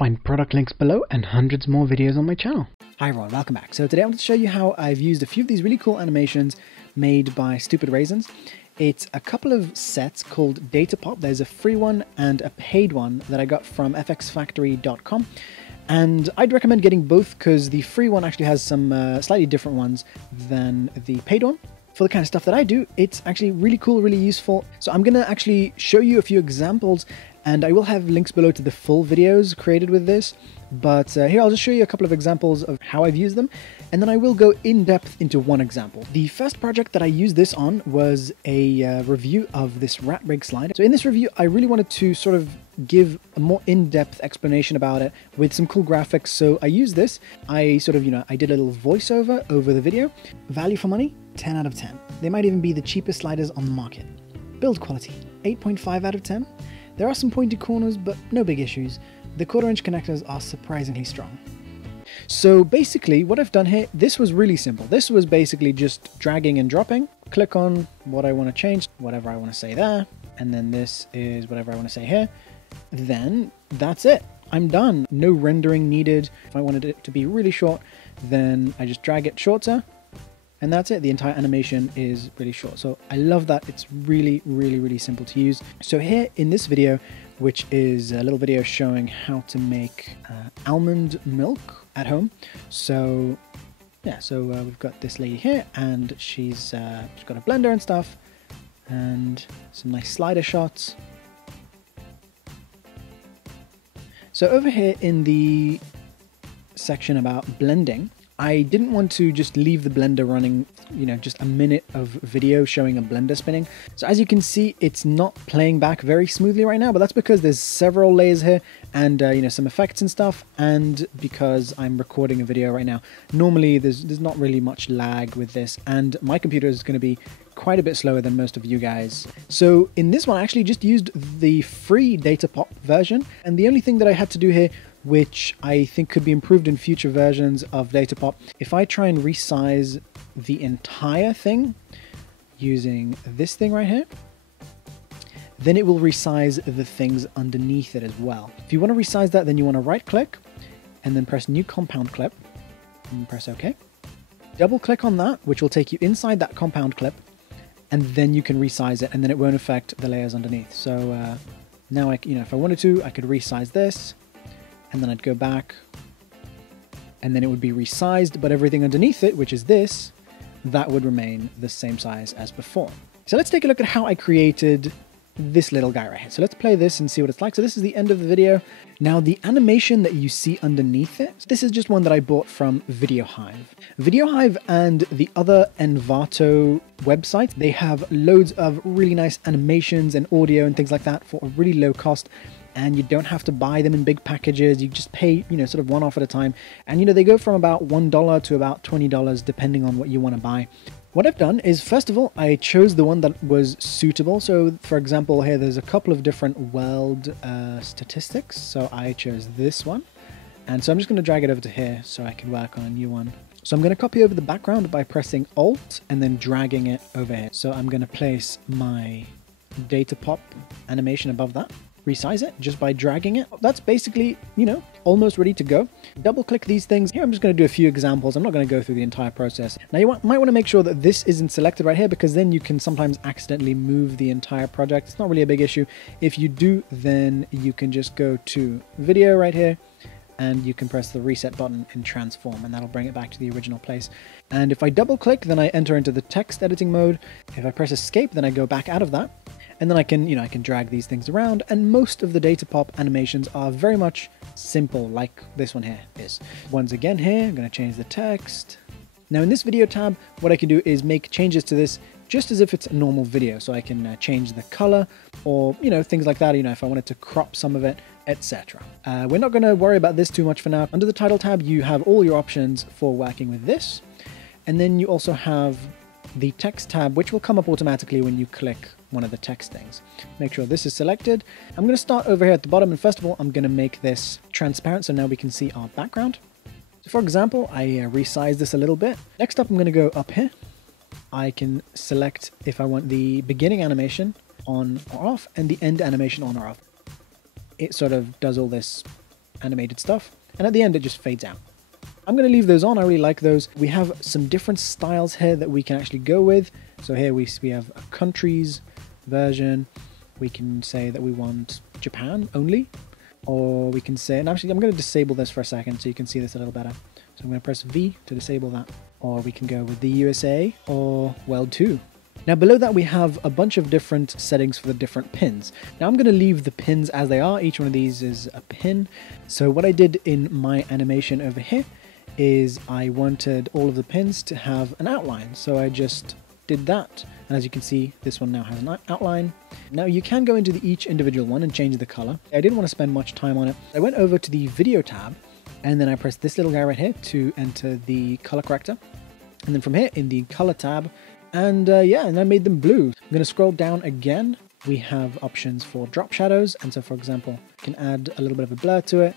Find product links below and hundreds more videos on my channel. Hi everyone, welcome back. So today I want to show you how I've used a few of these really cool animations made by Stupid Raisins. It's a couple of sets called Data Pop. There's a free one and a paid one that I got from fxfactory.com. And I'd recommend getting both because the free one actually has some slightly different ones than the paid one. For the kind of stuff that I do, it's actually really cool, really useful. So I'm going to actually show you a few examples, and I will have links below to the full videos created with this. But here I'll just show you a couple of examples of how I've used them, and then I will go in depth into one example. The first project that I used this on was a review of this rat rig slide. So in this review, I really wanted to sort of give a more in-depth explanation about it with some cool graphics. So I used this. I sort of, I did a little voiceover over the video. Value for money, 10 out of 10. They might even be the cheapest sliders on the market. Build quality, 8.5 out of 10. There are some pointy corners, but no big issues. The 1/4-inch connectors are surprisingly strong. So basically what I've done here, this was really simple. This was basically just dragging and dropping. Click on what I want to change, whatever I want to say there. And then this is whatever I want to say here. Then that's it. I'm done. No rendering needed. If I wanted it to be really short, then I just drag it shorter. And that's it. The entire animation is really short. So I love that. It's really, really, really simple to use. So here in this video, which is a little video showing how to make almond milk at home. So yeah, so we've got this lady here, and she's got a blender and stuff, and some nice slider shots. So over here in the section about blending, I didn't want to just leave the blender running, just a minute of video showing a blender spinning. So as you can see, it's not playing back very smoothly right now, but that's because there's several layers here and, some effects and stuff, and because I'm recording a video right now. Normally, there's not really much lag with this, and my computer is going to be quite a bit slower than most of you guys. So in this one, I actually just used the free Data Pop version, and the only thing that I had to do here, which I think could be improved in future versions of Data Pop, if I try and resize the entire thing using this thing right here, then it will resize the things underneath it as well. If you want to resize that, then you want to right click and then press new compound clip and press OK. Double click on that, which will take you inside that compound clip, and then you can resize it, and then it won't affect the layers underneath. So now if I wanted to, I could resize this, and then I'd go back, and then it would be resized, but everything underneath it, which is this, that would remain the same size as before. So let's take a look at how I created this little guy right here. So let's play this and see what it's like. So this is the end of the video. Now the animation that you see underneath it, this is just one that I bought from VideoHive. VideoHive and the other Envato websites, they have loads of really nice animations and audio and things like that for a really low cost. And you don't have to buy them in big packages. You just pay, sort of one off at a time. And, they go from about $1 to about $20, depending on what you want to buy. What I've done is, first of all, I chose the one that was suitable. So, for example, here there's a couple of different weld statistics. So I chose this one. And so I'm just going to drag it over to here so I can work on a new one. So I'm going to copy over the background by pressing Alt and then dragging it over here. So I'm going to place my Data Pop animation above that. Resize it just by dragging it. That's basically, almost ready to go. Double click these things. Here I'm just going to do a few examples. I'm not going to go through the entire process. Now you might want to make sure that this isn't selected right here, because then you can sometimes accidentally move the entire project. It's not really a big issue. If you do, then you can just go to video right here, and you can press the reset button and transform, and that'll bring it back to the original place. And if I double click, then I enter into the text editing mode. If I press escape, then I go back out of that. And then I can drag these things around, and most of the Data Pop animations are very much simple, like this one here is. Once again here, I'm going to change the text. Now in this video tab, what I can do is make changes to this just as if it's a normal video. So I can change the color, or, things like that, if I wanted to crop some of it, etc. We're not going to worry about this too much for now. Under the title tab, you have all your options for working with this. And then you also have the text tab, which will come up automatically when you click one of the text things. Make sure this is selected. I'm going to start over here at the bottom, and first of all, I'm going to make this transparent so now we can see our background. So for example, I resize this a little bit. Next up, I'm going to go up here. I can select if I want the beginning animation on or off and the end animation on or off. It sort of does all this animated stuff. And at the end, it just fades out. I'm going to leave those on. I really like those. We have some different styles here that we can actually go with. So here we have a countries version. We can say that we want Japan only. Or we can say, and actually I'm going to disable this for a second so you can see this a little better. So I'm going to press V to disable that. Or we can go with the USA or World 2. Now below that we have a bunch of different settings for the different pins. Now I'm going to leave the pins as they are. Each one of these is a pin. So what I did in my animation over here is I wanted all of the pins to have an outline. So I just did that. And as you can see, this one now has an outline. Now you can go into each individual one and change the color. I didn't want to spend much time on it. I went over to the video tab and then I pressed this little guy right here to enter the color corrector. And then from here in the color tab, and yeah, and I made them blue. I'm going to scroll down again. We have options for drop shadows. And so for example, I can add a little bit of a blur to it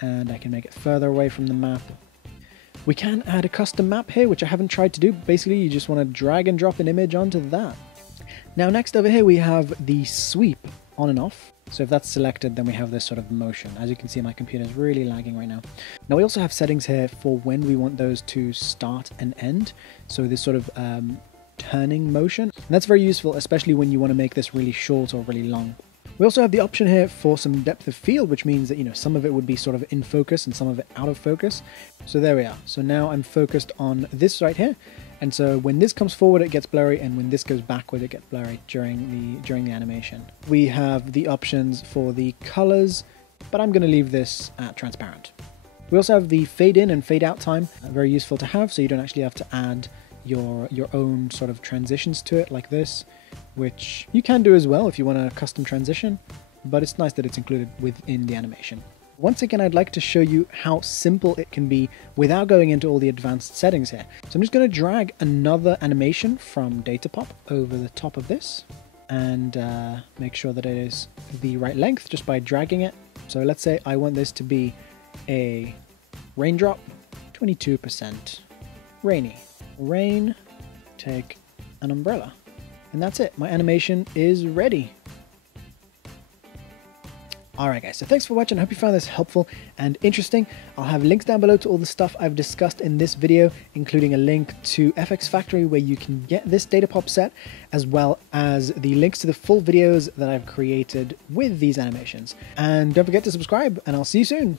and I can make it further away from the map. We can add a custom map here, which I haven't tried to do. Basically, you just want to drag and drop an image onto that. Now next over here, we have the sweep on and off. So if that's selected, then we have this sort of motion. As you can see, my computer is really lagging right now. Now we also have settings here for when we want those to start and end. So this sort of turning motion. And that's very useful, especially when you want to make this really short or really long. We also have the option here for some depth of field, which means that, you know, some of it would be sort of in focus and some of it out of focus. So there we are. So now I'm focused on this right here. And so when this comes forward, it gets blurry, and when this goes backward, it gets blurry during the animation. We have the options for the colors, but I'm going to leave this at transparent. We also have the fade in and fade out time, very useful to have, so you don't actually have to add your own sort of transitions to it like this, which you can do as well if you want a custom transition, but it's nice that it's included within the animation. Once again, I'd like to show you how simple it can be without going into all the advanced settings here. So I'm just going to drag another animation from Datapop over the top of this and make sure that it is the right length just by dragging it. So let's say I want this to be a raindrop, 22% rainy. Rain, take an umbrella. And that's it. My animation is ready. Alright guys, so thanks for watching. I hope you found this helpful and interesting. I'll have links down below to all the stuff I've discussed in this video, including a link to FX Factory where you can get this Datapop set, as well as the links to the full videos that I've created with these animations. And don't forget to subscribe, and I'll see you soon.